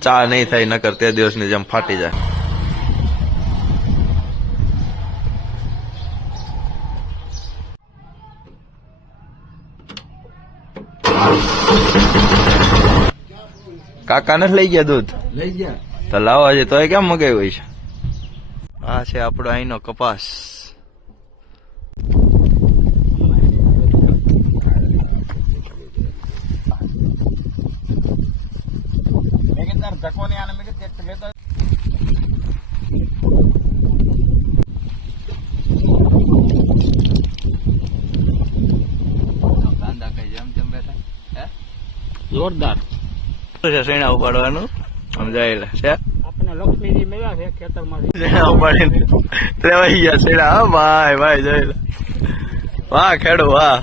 ચા નહીં થાય નકર તે દિવસની જેમ ફાટી જાય. કાકા નથી લઈ ગયા દૂધ? લઈ ગયા. તો લાવો છે તો કેમ મગાવ્યું છે? આ છે આપણો અહીંનો કપાસ. જોરદાર છે સૈણા ઉપાડવાનું સમજાયેલા છે. આપણે લક્ષ્મીજી મળ્યા છે ખેતરમાંથી. સૈણા ઉપાડીને રેવાઈ ગયા સૈણા. હા ભાઈ ભાઈ જોયેલા. વાહ ખેડૂ વાહ.